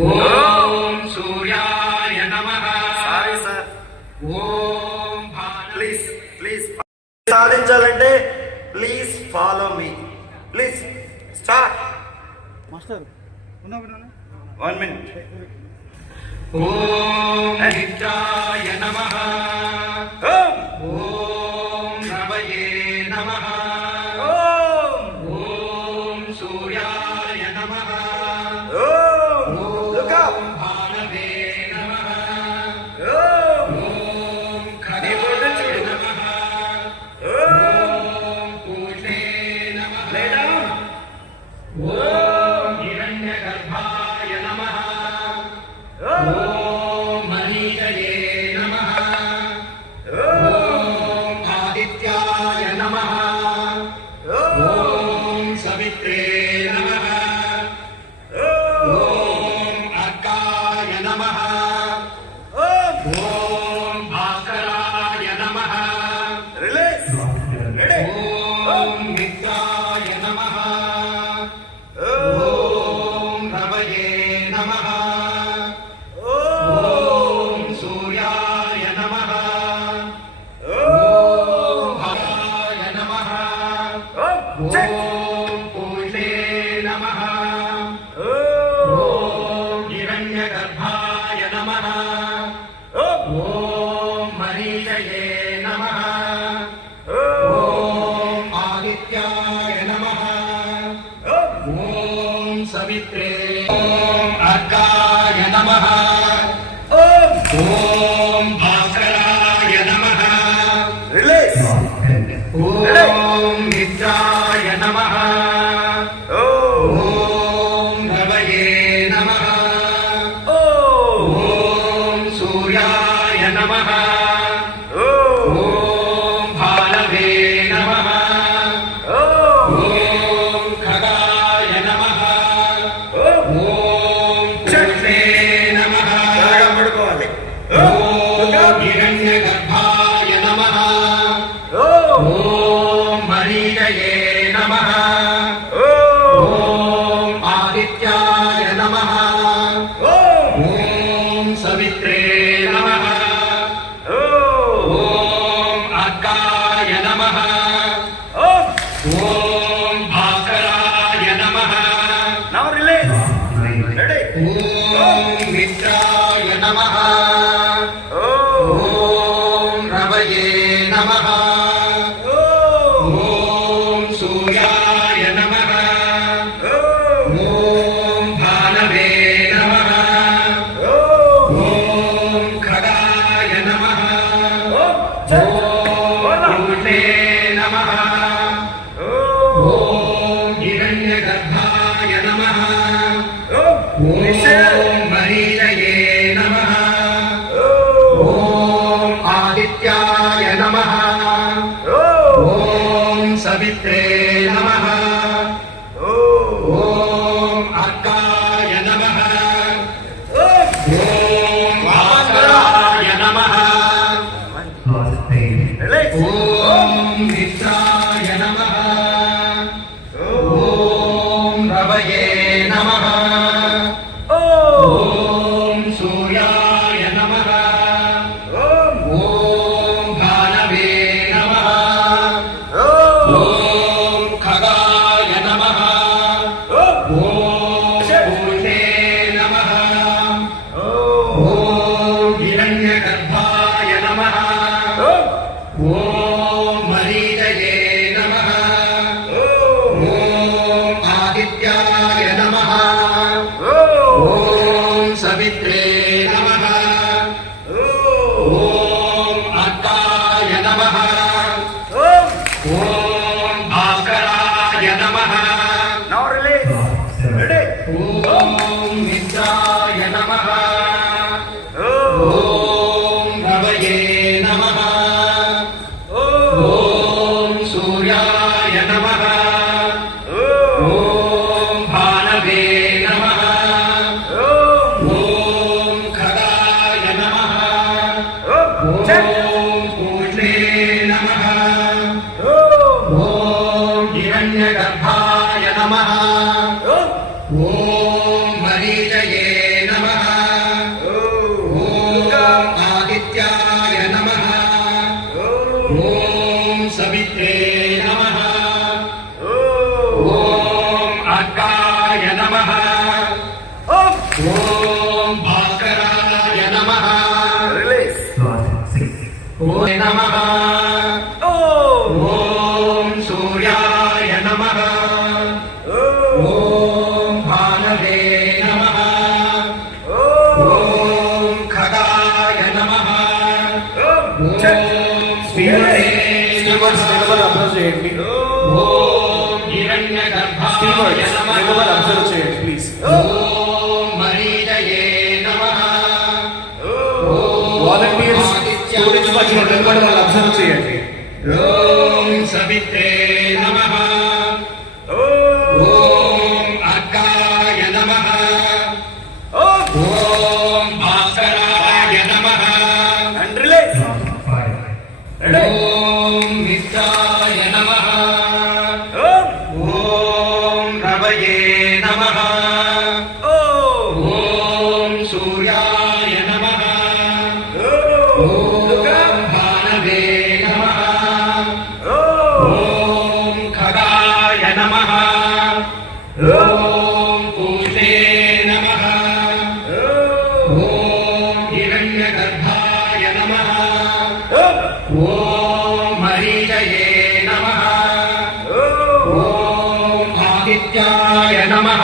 ఓం సూర్యాయ నమః. Sorry sir. ఓం ప్లీజ్ సాధించాలంటే please follow me. Please start. Master 1 minute. ఓం నిత్యాయ నమః. ఓం ఓం రవయే నమః. ఓం ఓం సూర్యాయ నమః. ఓం లుక్ అప్. ఓం భానవే నమః. ఓం ఓం నీ ఫోటో ఖగాయ చూడు. నమః. ఓం ఓం పూర్ణే నమః. Lay down. ఓం హిరణ్యగర్భాయ నమః. ఓం ఓం మనీషయే నమః. ఓం ఓం ఆదిత్యాయ నమః. ఓం ఓం సవిత్రే నమః. ఓం అర్కాయ నమః. ఓం ఓం భాస్కరాయ నమః. రిలీజ్. రెడీ. ఓం మిత్రాయ నమః. ఓం ఓం రవయే నమః. ఓం ఓం సూర్యాయ నమః. ఓం ఓం భాస్కరాయ నమః. చెక్. ఓం పూర్ణే నమః. ఓం ఓం హిరణ్యగర్భాయ నమః. ఓం ఓం మనీషయే నమః. ఓం ఓం ఆదిత్యాయ నమః. ఓం ఓం సవిత్రే. ఓం అర్కాయ నమః. ఓం ఓం భాస్కరాయ నమః. రిలీజ్. ఓం మిత్రాయ నమః. ఓం ఓం రవయే నమః. ఓం ఓం సూర్యాయ నమః. ఓం ఓం భానవే నమః. ఓం ఓం ఖగాయ నమః. ఓం ఓం పూర్ణే నమః. త్వరగా పడుకోవాలి. ఓం హిరణ్యగర్భాయ నమః. ఓం ఓం మనీషయే నమః. ఓం ఓం ఆదిత్యాయ నమః. ఓం ఓం సవిత్రే నమః. ఓం ఓం అర్కాయ నమః. ఓం ఓం భాస్కరాయ నమః. Now release. రెడీ. ఓం మిత్రాయ నమః. ఓం ఓం రవయే నమః. ఓం ఓం సూర్యాయ నమః. ఓం ఓం భానవే నమః. ఓం ఓం ఖగాయ నమః. ఓం చెక్. ఓం పూర్ణే నమః. ఓం ఓం హిరణ్యగర్భాయ నమః. ఓం నిషేధ్. ఓం మనీషయే నమః. ఓం ఓం ఆదిత్యాయ నమః. ఓం ఓం సవిత్రే నమః. ఓం ఓం అర్కాయ నమః. ఓం ఓం భాస్కరాయ నమః. రిలీజ్. ఓం మిత్రాయ నమః. ఓం రవయే నమః. ఓం ఓం సూర్యాయ నమః. ఓం ఓం భానవే నమః. ఓం ఓం ఖగాయ నమః. ఓం ఓం పూర్ణే నమః. ఓం ఓం హిరణ్యగర్భాయ నమః. ఓం ఓం మనీషయే నమః. ఓం ఓం ఆదిత్యాయ నమః. ఓం ఓం సవిత్రే నమః. ఓం ఓం అర్కాయ నమః. ఓం ఓం భాస్కరాయ నమః. Now release. రెడీ. ఓం మిత్రాయ నమః. ఓం ఓం రవయే నమః. ఓం ఓం సూర్యాయ నమః. ఓం ఓం భానవే నమః. ఓం ఓం ఖగాయ నమః. ఓం చెక్. ఓం పూర్ణే నమః. ఓం ఓం హిరణ్యగర్భాయ నమః. ఓం ఓం మనీషయే आदित्याय नमः ॐ सवित्रे नमः ॐ अर्काय नमः ॐ भास्कराय नमः ॐ नमः ॐ सूर्याय नमः ॐ भानवे नमः ॐ खगाय नमः స్టీవర్స్ నిలబడి అబ్జర్వ్ చేయండి. ॐ हिरण्यगर्भाय नमः నిలబడి అబ్జర్వ్ చేయండి ప్లీజ్. ॐ मरीचये नमः వాలంటీర్స్ స్టూడెంట్స్ వచ్చిన నిలబడి వాళ్ళు అబ్జర్వ్ చేయండి. ॐ सवित्रे नमः ॐ अर्काय नमः ॐ भास्कराय नमः అండ్ రిలీజ్. ॐ मित्राय नमः ॐ रवये नमः ॐ सूर्याय नमः ॐ भानवे नमः ॐ खगाय नमः ॐ पूषे नमः ॐ हिरण्यगर्भाय नमः ॐ मरीचये नमः ॐ आदित्याय नमः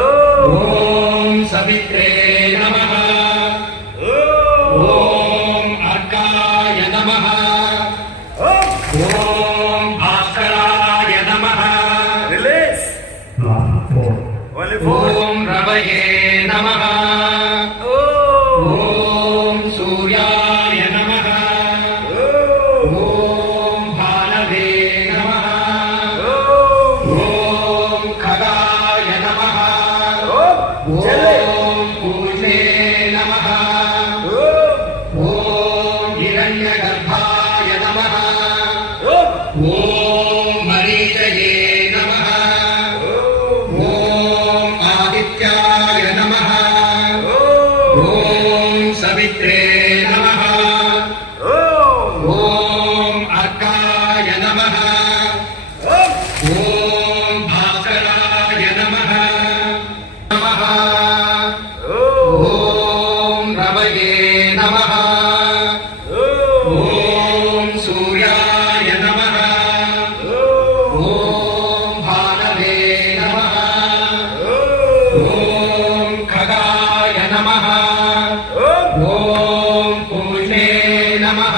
ॐ सवित्रे नमः ॐ अर्काय नमः ॐ भास्कराय नमः రిలీజ్. Only four. ॐ रवये नमः ॐ सूर्याय नमः ॐ भानवे नमः ॐ खगाय नमः ॐ पूषे नमः ॐ हिरण्यगर्भाय नमः ॐ मरीचये नमः ॐ आदित्याय नमः ॐ सवित्रे नमः ॐ अर्काय नमः ॐ भास्कराय नमः नमः ॐ रवये नमः ॐ सूर्याय नमः ॐ भानवे नमः ॐ खगाय नमः ॐ पूषे नमः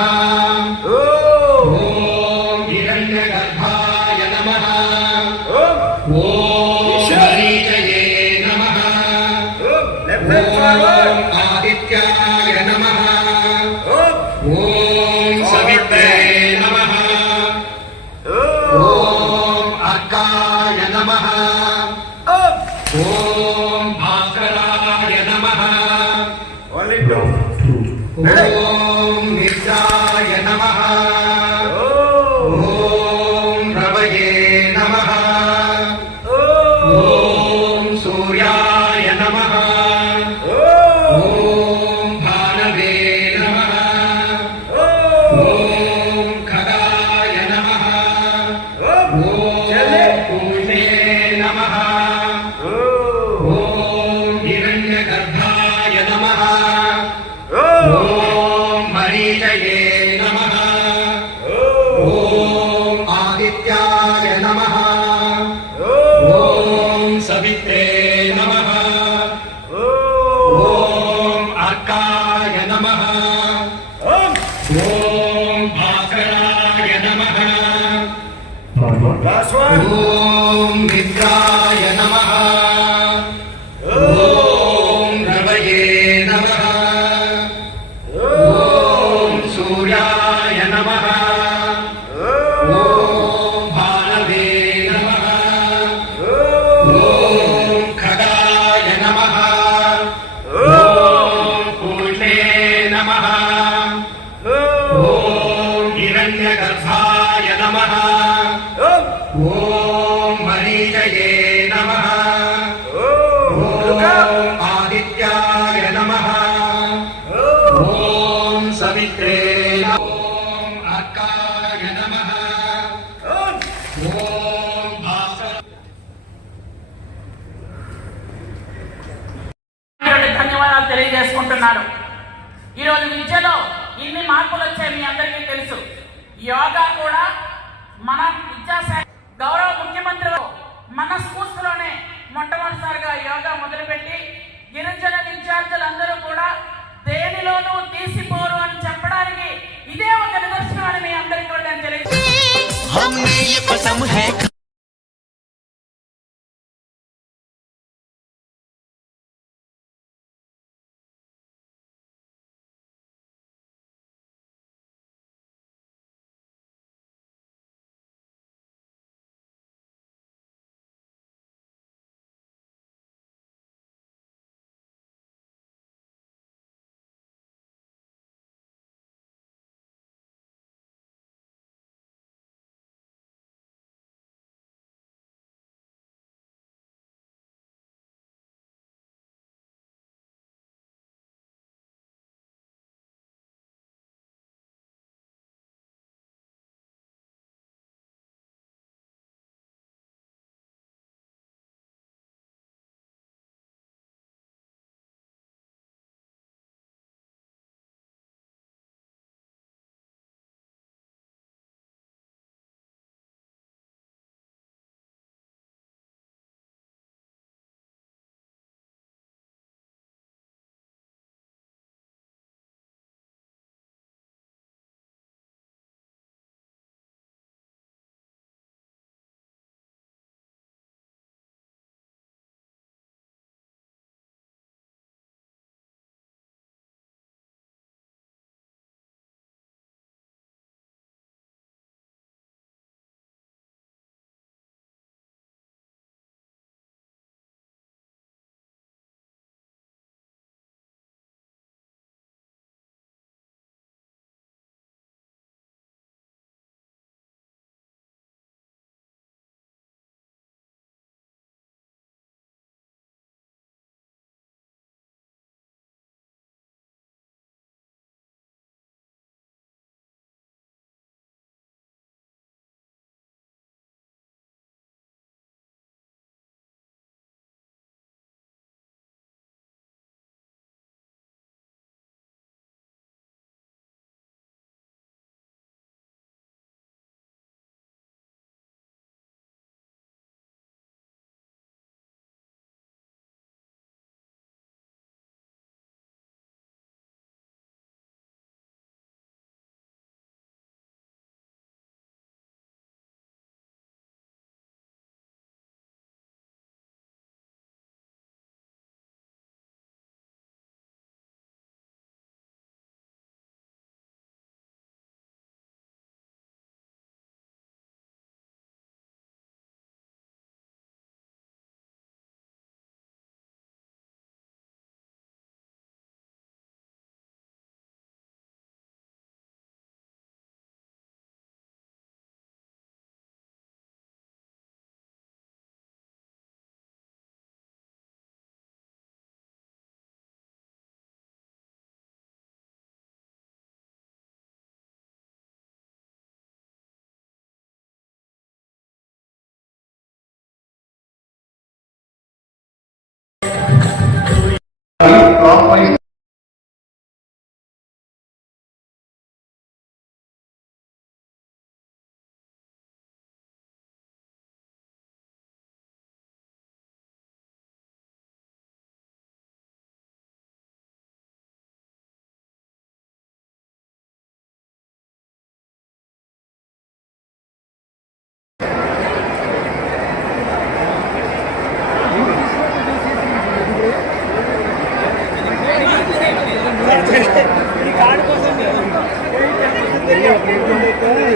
ॐ हिरण्यगर्भाय नमः ॐ मरीचये नमः ॐ आदित्याय नमः ॐ सवित्रे नमः ॐ अर्काय नमः ॐ भास्कराय नमः ఓన్లీ టూ. ॐ मित्राय नमः ॐ रवये नमः ॐ सूर्याय नमः ॐ भानवे नमः ॐ खगाय नमः ॐ पूषे नमः ॐ हिरण्यगर्भाय नमः ॐ मरीचये नमः ॐ आदित्याय नमः ॐ सवित्रे नमः ॐ अर्काय नमः ॐ भास्कराय नमः లాస్ట్ వన్. ॐ मित्राय नमः ॐ रवये नमः ॐ सूर्याय नमः ॐ भानवे नमः ॐ खगाय नमः ॐ पूषे नमः ॐ हिरण्यगर्भाय नमः ॐ मरीचये नमः ॐ आदित्याय नमः ॐ సావిత్రే ఓం అర్కాయ నమః ఓం భాస్కర ధన్యవాదాలు తెలియజేసుకుంటున్నాను. ఈరోజు విద్యలో ఇన్ని మార్పులు వచ్చాయి మీ అందరికీ తెలుసు. యోగా కూడా మన విద్యాశాఖ గౌరవ ముఖ్యమంత్రి మన స్కూల్స్ లోనే మొట్టమొదటిసారిగా యోగా మొదలుపెట్టి గిరిజన విద్యార్థులందరూ కూడా దేనిలోనూ తీసిపోరు అని చెప్పడానికి ఇదే ఒక నిదర్శనం అని మీ అందరికీ కూడా నేను తెలియజేస్తున్నాను.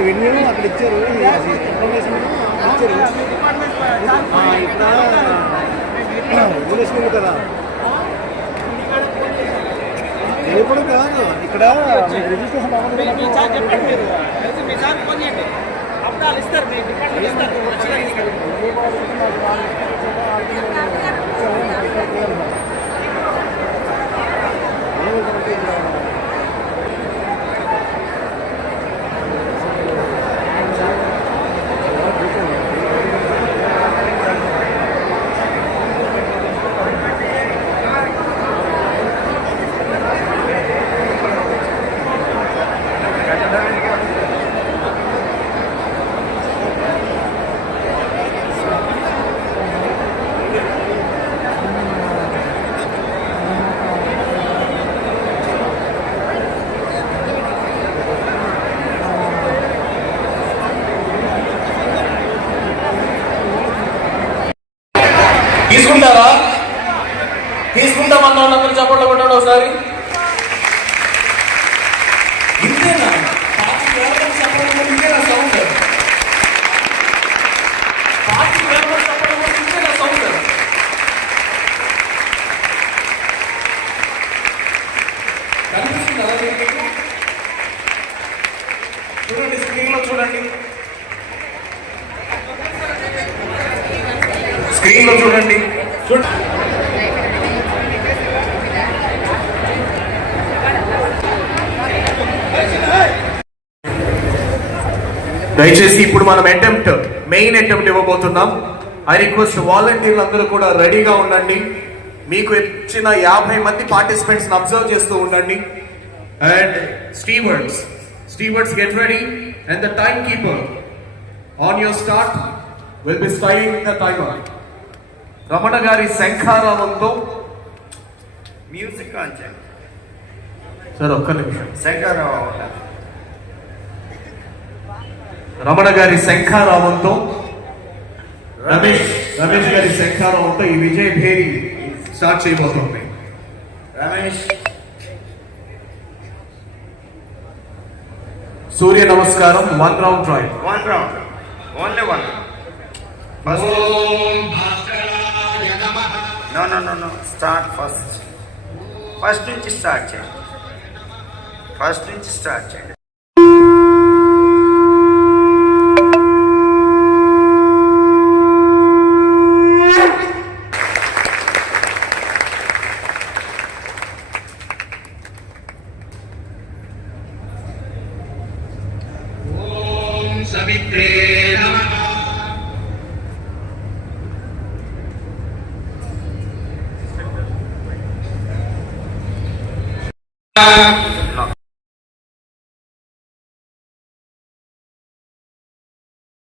వెన్యూ అక్కడ ఇచ్చారు ఇన్ఫర్మేషన్ ఇచ్చారు ఇక్కడ రెగ్యులేషన్ కదా ఎప్పుడు కాదు ఇక్కడ రిజిస్ట్రేషన్ ఇస్తారు ఒకసారి ఇంతేనా? 40,000 మంది చెప్పడం వల్ల ఇంతేనా సౌండ్? 40,000 మంది చెప్పడం వల్ల ఇంతేనా సౌండ్? కనిపిస్తుందా మీకు? చూడండి, స్క్రీన్ లో చూడండి, స్క్రీన్ లో చూడండి. దయచేసి ఇప్పుడు మనం మెయిన్ అటెంప్ట్ ఇవ్వబోతున్నాం. ఐ రిక్వెస్ట్ వాలంటీర్లు అందరూ కూడా రెడీగా ఉండండి. మీకు ఇచ్చిన 50 మంది పార్టిసిపెంట్స్ అబ్జర్వ్ చేస్తూ ఉండండి. And stewards get ready and the time keeper on your start will be starting the timer. Ramana గారి శంఖారావంతో మ్యూజిక్ ఆన్ చేయండి సార్, ఒక్క నిమిషం. శంకరరావు రమణ గారి శంఖారావంతో రమేష్ గారి శంఖారావంతో ఈ విజయ్ భేరి స్టార్ట్ చేయబోతుంది. రమేష్ సూర్య నమస్కారం 1 రౌండ్ ట్రై. 1 round, only 1. ఓం భాస్కరాయ నమః. నో స్టార్ట్ ఫస్ట్ నుంచి స్టార్ట్ చేయండి. ఓం సవిత్రే